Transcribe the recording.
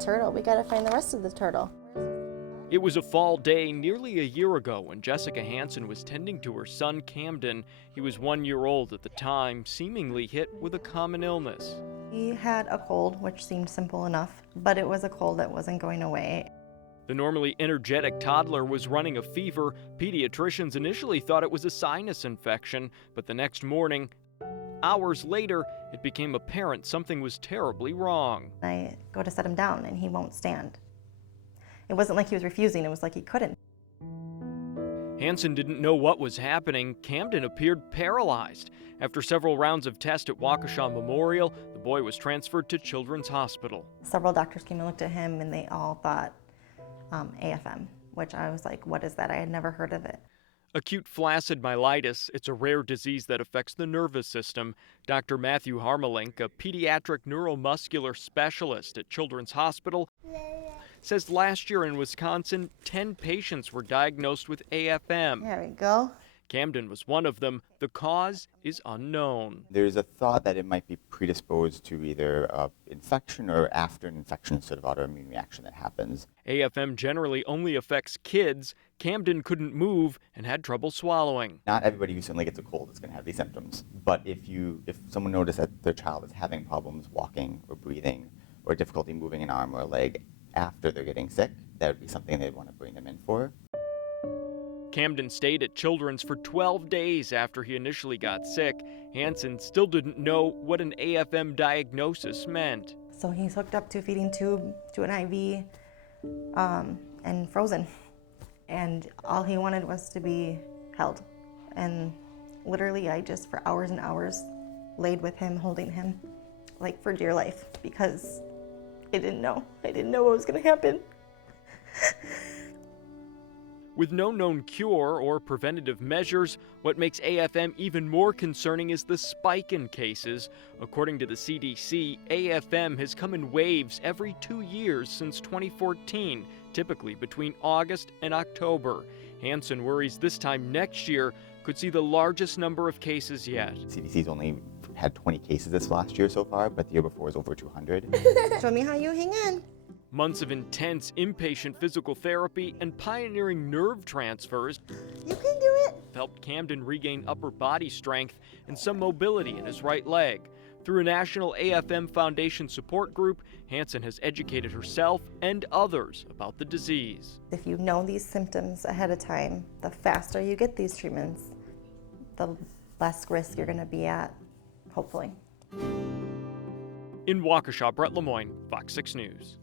turtle. We got to find the rest of the turtle. It was a fall day nearly a year ago when Jessica Hansen was tending to her son Camden. He was 1 year old at the time, seemingly hit with a common illness. He had a cold, which seemed simple enough, but it was a cold that wasn't going away. The normally energetic toddler was running a fever. Pediatricians initially thought it was a sinus infection, but the next morning, hours later, it became apparent something was terribly wrong. I go to set him down and he won't stand. It wasn't like he was refusing, it was like he couldn't. Hansen didn't know what was happening. Camden appeared paralyzed. After several rounds of tests at Waukesha Memorial, the boy was transferred to Children's Hospital. Several doctors came and looked at him and they all thought AFM, which I was like, what is that? I had never heard of it. Acute flaccid myelitis, it's a rare disease that affects the nervous system. Dr. Matthew Harmelink, a pediatric neuromuscular specialist at Children's Hospital, says last year in Wisconsin, 10 patients were diagnosed with AFM. There we go. Camden was one of them. The cause is unknown. There's a thought that it might be predisposed to either infection or after an infection, sort of autoimmune reaction that happens. AFM generally only affects kids. Camden couldn't move and had trouble swallowing. Not everybody who suddenly gets a cold is going to have these symptoms, but if someone notices that their child is having problems walking or breathing or difficulty moving an arm or a leg after they're getting sick, that would be something they'd want to bring them in for. Camden stayed at Children's for 12 days after he initially got sick. Hansen still didn't know what an AFM diagnosis meant. So he's hooked up to a feeding tube, to an IV, and frozen. And all he wanted was to be held. And literally I just, for hours and hours, laid with him, holding him, like for dear life, because I didn't know. I didn't know what was going to happen. With no known cure or preventative measures, what makes AFM even more concerning is the spike in cases. According to the CDC, AFM has come in waves every 2 years since 2014, typically between August and October. Hansen worries this time next year could see the largest number of cases yet. CDC's only had 20 cases this last year so far, but the year before was over 200. Show me how you hang in. Months of intense inpatient physical therapy and pioneering nerve transfers You can do it. helped Camden regain upper body strength and some mobility in his right leg. Through a national AFM Foundation support group, Hansen has educated herself and others about the disease. If you know these symptoms ahead of time, the faster you get these treatments, the less risk you're going to be at, hopefully. In Waukesha, Brett Lemoyne, Fox 6 News.